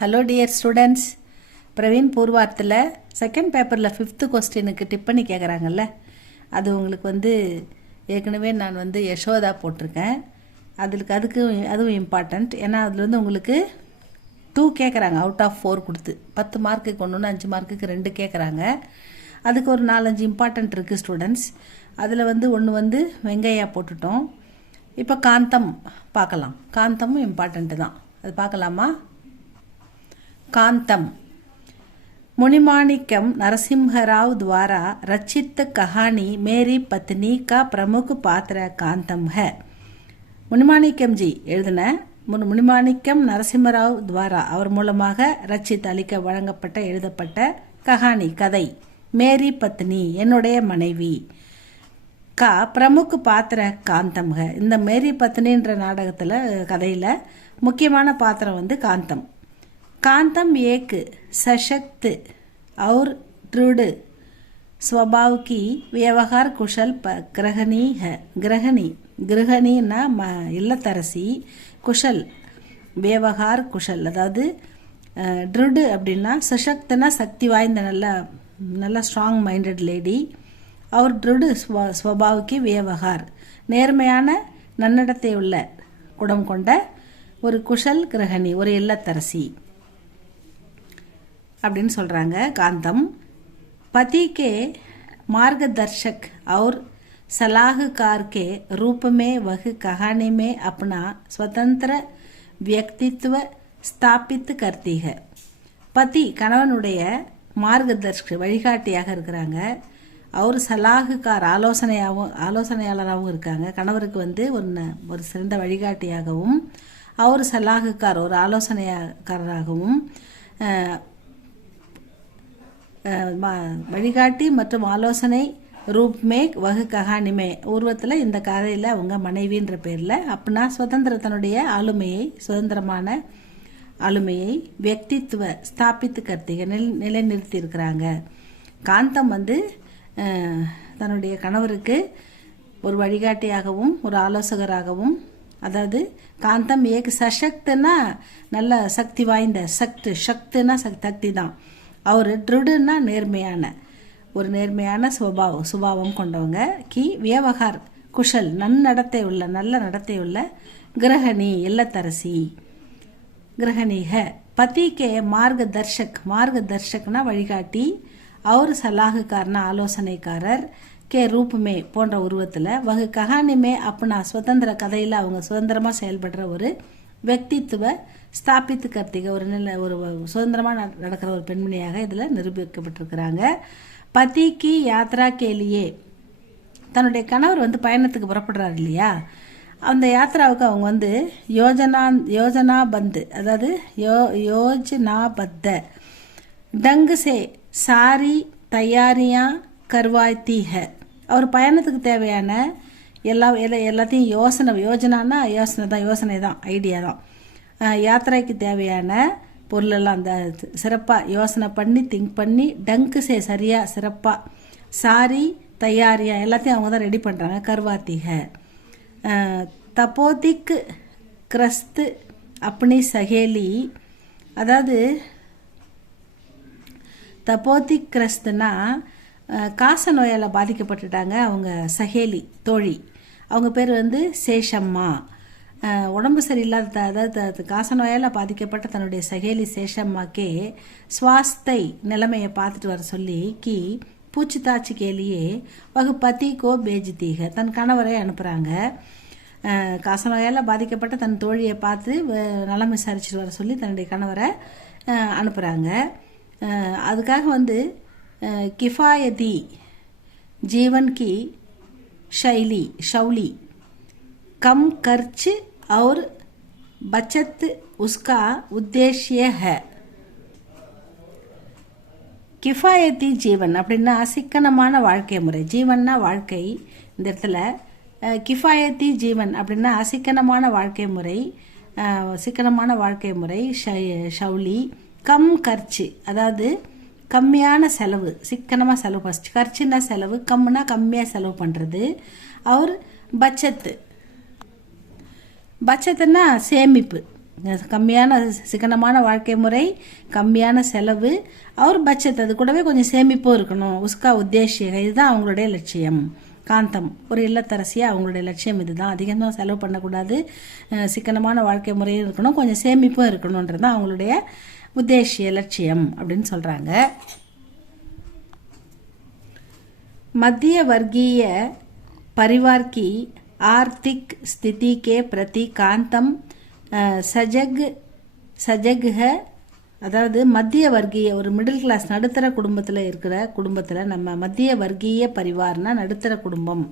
Hello dear students, Praveen பூர்வார்த்தில் second பேப்பரில் 5th கொஸ்டினுக்கு டிப் பண்ணி கேட்குறாங்கல்ல, அது உங்களுக்கு ஏற்கனவே நான் யசோதா போட்டிருக்கேன். அதுவும் இம்பார்ட்டண்ட். ஏன்னா அதில் உங்களுக்கு 2 கேட்குறாங்க அவுட் ஆஃப் 4 கொடுத்து 10 மார்க்குக்கு 1 5 மார்க்குக்கு 2 கேட்குறாங்க. அதுக்கு ஒரு 4-5 இம்பார்ட்டண்ட் இருக்குது ஸ்டூடெண்ட்ஸ். அதில் ஒன்று வெங்கையா போட்டுட்டோம். இப்போ காந்தம் பார்க்கலாம். காந்தமும் இம்பார்ட்டண்ட்டு தான், அது பார்க்கலாமா? कांतम मुनिमाणिक्यम नरसिम्हराव द्वारा रचित कहानी मेरी पत्नी का प्रमुख पात्र कांतम है. मुनिमाणिक्यम जी எழுதின मुनिमाणिक्यम नरसिम्हराव द्वारा அவர் மூலமாக ரச்சித் அளிக்க வழங்கப்பட்ட எழுதப்பட்ட கஹானி கதை மேரி பத்னி என்னுடைய மனைவி கா பிரமுख பாத்திர காந்தம் है. இந்த மேரி பத்னின்ற நாடகத்தில் கதையில் முக்கியமான பாத்திரம் காந்தம். कांतम एक सशक्त और दृढ़ स्वभाव की व्यवहार कुशल गृहिणी है. गृहिणी ना இல்லத்தரசி, குஷல் व्यवहार कुशल. அதாவது ட்ருடு அப்படின்னா சசக்தனா சக்தி வாய்ந்த நல்ல ஸ்ட்ராங் மைண்டட் லேடி. அவர் ட்ருடு ஸ்வபாவுக்கு வியவகார் நேர்மையான நன்னடத்தை உள்ள குணம் கொண்ட ஒரு குஷல் கிரகணி, ஒரு இல்லத்தரசி அப்படின்னு சொல்கிறாங்க. कांतम पति के मार्गदर्शक और सलाहकार के रूप में वह कहानी में अपना स्वतंत्र व्यक्तित्व स्थापित करती है. பதி கணவனுடைய மார்கதர்ஷக் வழிகாட்டியாக இருக்கிறாங்க. அவர் சலாஹுக்கார் ஆலோசனையாளராகவும் இருக்காங்க. கணவருக்கு ஒரு சிறந்த வழிகாட்டியாகவும் அவர் சலாஹுக்கார் ஒரு ஆலோசனைக்காரராகவும் வழிகாட்டி மற்றும் ஆலோசனை ரூப்மே வகு கஹானிமே உருவத்தில் இந்த கதையில் அவங்க மனைவின்ற பேரில் அப்படின்னா தன்னுடைய சுதந்திரமான ஆளுமையை व्यक्तित्व ஸ்தாபித்து கர்த்திக நிலைநிறுத்தி இருக்கிறாங்க. காந்தம் தன்னுடைய கணவருக்கு ஒரு வழிகாட்டியாகவும் ஒரு ஆலோசகராகவும், அதாவது காந்தம் ஏக் சசக்துன்னா நல்ல சக்தி வாய்ந்த சக்தினா சக்தி தான். அவர் ட்ருடுன்னா நேர்மையான சுபாவம் கொண்டவங்க. கி வியவகார் குஷல் நல்ல நடத்தை உள்ள கிரகணி இல்லத்தரசி. கிரகணி है. पति के மார்கதர்ஷக்னா வழிகாட்டி, அவர் சலாஹுக்காரனா ஆலோசனைக்காரர், கே ரூப் மே போன்ற உருவத்தில், வகு கஹானி மே அப்பனா சுதந்திர கதையில் அவங்க சுதந்திரமாக செயல்படுற ஒரு व्यक्तित्व ஸ்தாபித்து கர்த்திக ஒரு சுதந்திரமாக நடக்கிற ஒரு பெண்மணியாக இதில் நிரூபிக்கப்பட்டிருக்கிறாங்க. பத்திக்கு யாத்ரா கேலியே தன்னுடைய கணவர் பயணத்துக்கு புறப்படுறாரு இல்லையா, அந்த யாத்ராவுக்கு அவங்க யோஜனாபந்து, அதாவது யோஜனாபத்த டங்கு சே சாரி தயாரியா கர்வாய்த்தி ஹை. அவர் பயணத்துக்கு தேவையான எல்லாத்தையும் யோசனை தான் ஐடியா தான். யாத்திரைக்கு தேவையான பொருளெல்லாம் அந்த சிறப்பாக யோசனை பண்ணி திங்க் பண்ணி டங்கு சே சரியாக சிறப்பாக சாரி தயாரியா எல்லாத்தையும் அவங்க தான் ரெடி பண்ணுறாங்க. கர்வாத்திக தப்போதிக் கிரஸ்து அப்படி சகேலி, அதாவது தப்போதிக் கிரஸ்துனா காச நோயால் பாதிக்கப்பட்டுட்டாங்க அவங்க சகேலி தோழி. அவங்க பேர் சேஷம்மா. உடம்பு சரியில்லாத அதாவது காச நோயால் பாதிக்கப்பட்ட தன்னுடைய சகேலி சேஷம்மாக்கே சுவாஸ்தை நிலைமையை பார்த்துட்டு வர சொல்லி கி பூச்சித்தாச்சி கேலியே வகு பதி கோ பேஜ்தீக தன் கணவரை அனுப்புகிறாங்க. காச நோயால் பாதிக்கப்பட்ட தன் தோழியை பார்த்து நலம் விசாரிச்சுட்டு வர சொல்லி தன்னுடைய கணவரை அனுப்புகிறாங்க. அதுக்காக கிஃபாயதி जीवन की शैली कम खर्च और बचत उसका उद्देश्य है. கிஃபாயத்தி ஜீவன் அப்படின்னா சிக்கனமான வாழ்க்கை முறை. ஜீவன்னா வாழ்க்கை, இந்த இடத்துல கிஃபாயத்தி ஜீவன் அப்படின்னா சிக்கனமான வாழ்க்கை முறை ஷவுலி. கம் கர்ச்சு அதாவது கம்மியான செலவு, சிக்கனமாக செலவு. ஃபஸ்ட் கர்ச்சுன்னா செலவு, கம்முனா கம்மியாக செலவு பண்ணுறது. அவர் பச்சத்துன்னா சேமிப்பு, கம்மியான சிக்கனமான வாழ்க்கை முறை, கம்மியான செலவு, அவர் பட்ஜெட், அது கூடவே கொஞ்சம் சேமிப்பும் இருக்கணும். உஸ்கா உத்தேசிய, இதுதான் அவங்களுடைய லட்சியம். காந்தம் ஒரு இல்லத்தரசியாக அவங்களுடைய லட்சியம் இதுதான். அதிகமாக செலவு பண்ணக்கூடாது, சிக்கனமான வாழ்க்கை முறையும் இருக்கணும், கொஞ்சம் சேமிப்பும் இருக்கணுன்றது தான் அவங்களுடைய உத்தேசிய லட்சியம் அப்படின்னு சொல்கிறாங்க. मध्य वर्गीय परिवार की आर्थिक स्थिति के प्रति कांतम सजग है. அதாவது மத்திய வர்க்கீய ஒரு மிடில் கிளாஸ் நடுத்தர குடும்பத்தில் இருக்கிற குடும்பத்தில் நம்ம மத்திய வர்க்கீய பரிவார்னா நடுத்தர குடும்பம்,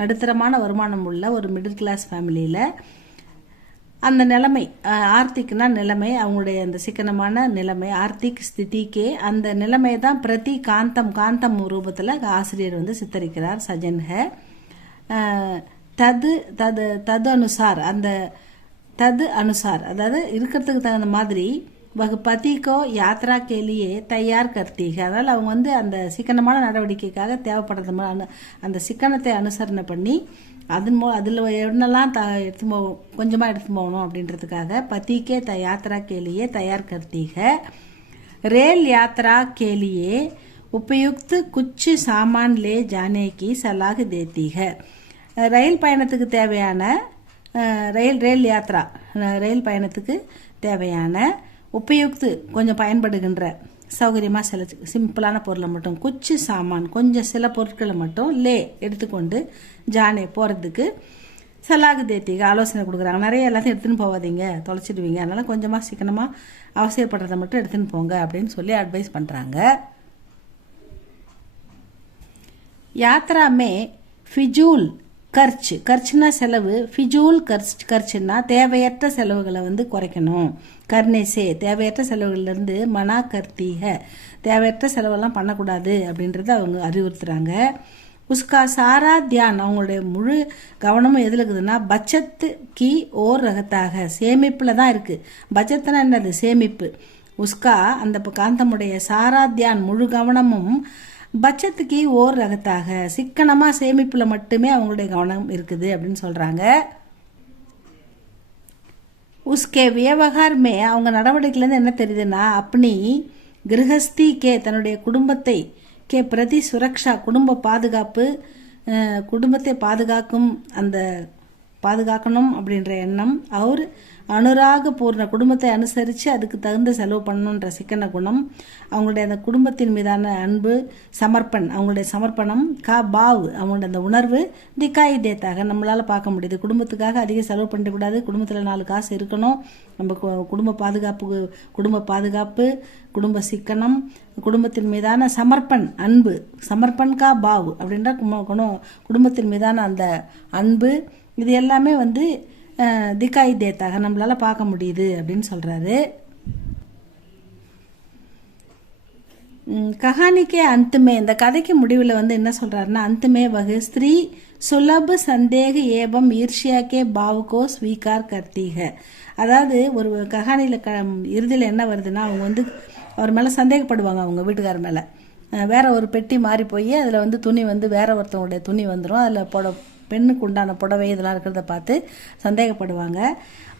நடுத்தரமான வருமானம் உள்ள ஒரு மிடில் கிளாஸ் ஃபேமிலியில் அந்த நிலைமை, ஆர்த்திக்னா நிலைமை, அவங்களுடைய அந்த சிக்கனமான நிலைமை, ஆர்த்திக் ஸ்திதிக்கே அந்த நிலைமை தான் பிரதி காந்தம் ரூபத்தில் ஆசிரியர் வந்து சித்தரிக்கிறார். சஜன்ஹ தது அனுசார், அந்த தது அனுசார் அதாவது இருக்கிறதுக்கு தகுந்த மாதிரி பதிக்கோ யாத்ரா கேலியே தயார் கர்த்தீக. அதனால் அவங்க வந்து அந்த சிக்கனமான நடவடிக்கைக்காக தேவைப்படுறது அந்த சிக்கனத்தை அனுசரணை பண்ணி அதில் என்னெல்லாம் எடுத்து கொஞ்சமாக எடுத்து போகணும் அப்படின்றதுக்காக பத்திக்கே யாத்ரா கேலியே தயார் கர்த்தீக. रेल यात्रा के लिए उपयुक्त कुछ सामान ले जाने की सलाह देती है. ரயில் பயணத்துக்கு தேவையான ரயில் யாத்ரா ரயில் பயணத்துக்கு தேவையான உபயுக்து கொஞ்சம் பயன்படுகின்ற சௌகரியமாக சில சிம்பிளான பொருளை மட்டும், குச்சி சாமான் கொஞ்சம் சில பொருட்களை மட்டும் எடுத்துக்கொண்டு ஜானே போகிறதுக்கு சலாகு தேத்திக ஆலோசனை கொடுக்குறாங்க. நிறைய எல்லாத்தையும் எடுத்துன்னு போகாதீங்க, தொலைச்சிடுவீங்க, அதனால் கொஞ்சமாக சிக்கனமாக அவசியப்படுறதை மட்டும் எடுத்துன்னு போங்க அப்படின்னு சொல்லி அட்வைஸ் பண்ணுறாங்க. யாத்ரா மே ஃபிஜூல் கர்ச்சுனா செலவு, ஃபிஜூல் கர்ச்சுன்னா தேவையற்ற செலவுகளை வந்து குறைக்கணும். கர்னேசே தேவையற்ற செலவுகள்லேருந்து மனா கர்த்தீக தேவையற்ற செலவெல்லாம் பண்ணக்கூடாது அப்படின்றத அவங்க அறிவுறுத்துறாங்க. உஸ்கா சாரா தியான் அவங்களுடைய முழு கவனமும் எதில் இருக்குதுன்னா பச்சத்து கி ஓர் ரகத்தாக சேமிப்பில் தான் இருக்குது. பச்சத்துனா என்னது? சேமிப்பு. உஸ்கா அந்த காந்தமுடைய சாரா தியான் முழு கவனமும் பட்சத்துக்கு ஓர் ரகத்தாக சிக்கனமாக சேமிப்பில் மட்டுமே அவங்களுடைய கவனம் இருக்குது அப்படின்னு சொல்கிறாங்க. உஸ்கே வியவகாரமே அவங்க நடவடிக்கையிலேருந்து என்ன தெரியுதுன்னா அப்படி கிரகஸ்தி தன்னுடைய குடும்பத்தை பிரதி சுரக்ஷா குடும்பத்தை பாதுகாக்கணும் அப்படின்ற எண்ணம், அவர் அனுராக பூர்ண குடும்பத்தை அனுசரித்து அதுக்கு தகுந்த செலவு பண்ணணுன்ற சிக்கன குணம், அவங்களுடைய அந்த குடும்பத்தின் மீதான அன்பு, அவங்களுடைய சமர்ப்பணம், பாவ் அவங்களுடைய அந்த உணர்வு, திக்காய் தேத்தாக நம்மளால் பார்க்க முடியுது. குடும்பத்துக்காக அதிக செலவு பண்ணிடக்கூடாது, குடும்பத்தில் 4 காசு இருக்கணும், நம்ம குடும்ப பாதுகாப்பு, குடும்ப சிக்கனம், குடும்பத்தின் மீதான அன்பு, சமர்ப்பன்கா பாவ் அப்படின்ற குடும்பத்தின் மீதான அந்த அன்பு, இது எல்லாமே வந்து திக்காய் தேத்தாக நம்மளால பார்க்க முடியுது அப்படின்னு சொல்றாரு. கஹானிக்கே அந்தமே இந்த கதைக்கு முடிவில் வந்து என்ன சொல்றாருன்னா அந்தமே வகு ஸ்திரீ சுலப சந்தேக ஏவம் ஈர்ஷியாக்கே பாவுக்கோ ஸ்வீகார் கர்த்தீக. அதாவது ஒரு கஹானியில் இறுதியில் என்ன வருதுன்னா அவங்க வந்து அவர் மேலே சந்தேகப்படுவாங்க, அவங்க வீட்டுக்காரர் மேலே. வேற ஒரு பெட்டி மாறி போய் அதில் வந்து துணி வந்து வேற ஒருத்தவங்களுடைய துணி வந்துடும், அதில் பெண்ணுக்கு உண்டான புடவை இதெல்லாம் இருக்கிறத பார்த்து சந்தேகப்படுவாங்க.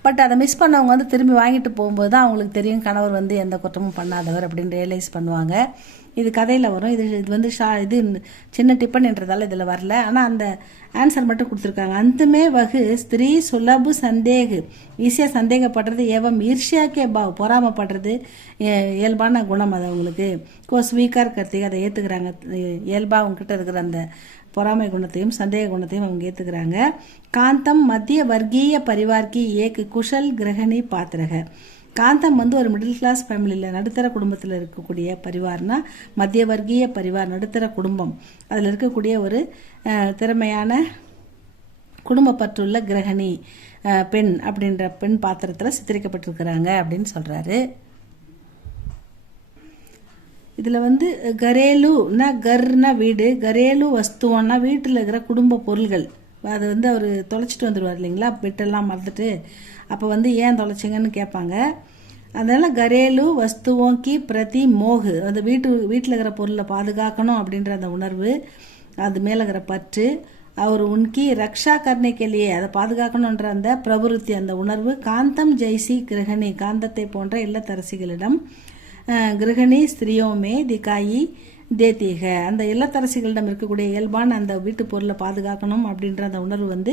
பட் அதை மிஸ் பண்ணவங்க வந்து திரும்பி வாங்கிட்டு போகும்போது தான் அவங்களுக்கு தெரியும் கணவர் வந்து எந்த குற்றமும் பண்ணாதவர் அப்படின்னு ரியலைஸ் பண்ணுவாங்க. இது கதையில் வரும். இது வந்து இது சின்ன டிப்பன்ன்றதால இதில் வரல, ஆனால் அந்த ஆன்சர் மட்டும் கொடுத்துருக்காங்க. அந்தமே வகு ஸ்திரீ சுலபு சந்தேகு ஈஸியாக சந்தேகப்படுறது, ஏவம் ஈர்ஷியாக்கே பாவ் பொறாமப்படுறது இயல்பான குணம். அது அவங்களுக்கு ஸ்வீகார் கர்த்திகை அதை ஏற்றுக்கிறாங்க. இயல்பாக அவங்ககிட்ட இருக்கிற அந்த பொறாமை குணத்தையும் சந்தேக குணத்தையும் அவங்க ஏற்றுக்கிறாங்க. காந்தம் மத்திய வர்க்கீய பரிவார்க்கி ஏக்கு குஷல் கிரகணி பாத்திரக. காந்தம் வந்து ஒரு மிடில் கிளாஸ் ஃபேமிலியில் நடுத்தர குடும்பத்தில் இருக்கக்கூடிய பரிவார்னா மத்திய வர்க்கீய பரிவார், நடுத்தர குடும்பம், அதில் இருக்கக்கூடிய ஒரு திறமையான குடும்பப்பற்றுள்ள கிரகணி பெண் அப்படின்ற பெண் பாத்திரத்தில் சித்தரிக்கப்பட்டிருக்கிறாங்க அப்படின்னு சொல்கிறாரு. இதில் வந்து கரேலுன்னா கர்னா வீடு, கரேலு வஸ்துவன்னா வீட்டில் இருக்கிற குடும்ப பொருள்கள். அது வந்து அவர் தொலைச்சிட்டு வந்துடுவார் இல்லைங்களா, பெட்டெல்லாம் மறந்துட்டு. அப்போ வந்து ஏன் தொலைச்சிங்கன்னு கேட்பாங்க. அதனால் கரேலு வஸ்துவோங்கி பிரதி மோகு, அந்த வீட்டில் இருக்கிற பொருளை பாதுகாக்கணும் அப்படின்ற அந்த உணர்வு, அது மேலே இருக்கிற பற்று, அவர் உன்கி ரக்ஷா கர்ணைக்கெளியே அதை பாதுகாக்கணுன்ற அந்த பிரபுருத்தி அந்த உணர்வு காந்தம் ஜெய்சி கிரகணி காந்தத்தை போன்ற இல்லத்தரசிகளிடம் கிரகணி ஸ்திரியோமே திகாயி தேத்தீக அந்த இல்லத்தரசிகளிடம் இருக்கக்கூடிய இயல்பான அந்த வீட்டு பொருளை பாதுகாக்கணும் அப்படின்ற அந்த உணர்வு வந்து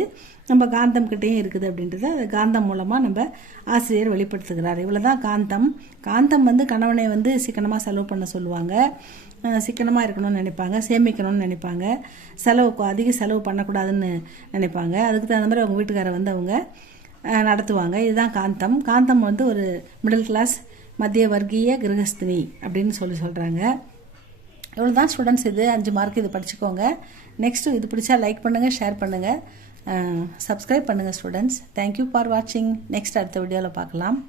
நம்ம காந்தம் கிட்டேயும் இருக்குது அப்படின்றத அந்த காந்தம் மூலமாக நம்ம ஆசிரியர் வெளிப்படுத்துகிறார். இவ்வளோதான் காந்தம். காந்தம் வந்து கணவனை வந்து சிக்கனமாக செலவு பண்ண சொல்லுவாங்க, சிக்கனமாக இருக்கணும்னு நினைப்பாங்க, சேமிக்கணும்னு நினைப்பாங்க, அதிக செலவு பண்ணக்கூடாதுன்னு நினைப்பாங்க. அதுக்கு தகுந்த மாதிரி அவங்க வீட்டுக்காரை வந்து அவங்க நடத்துவாங்க. இதுதான் காந்தம். காந்தம் வந்து ஒரு மிடில் கிளாஸ் மத்திய வர்க்கீய கிரகஸ்தினி அப்படின்னு சொல்கிறாங்க. இவ்வளோ தான் ஸ்டூடெண்ட்ஸ். இது 5 மார்க். இது படிச்சுக்கோங்க. நெக்ஸ்ட்டு இது பிடிச்சா லைக் பண்ணுங்கள், ஷேர் பண்ணுங்கள், சப்ஸ்கிரைப் பண்ணுங்கள் ஸ்டூடெண்ட்ஸ். தேங்க்யூ ஃபார் வாட்சிங். நெக்ஸ்ட் அடுத்த வீடியோவில் பார்க்கலாம்.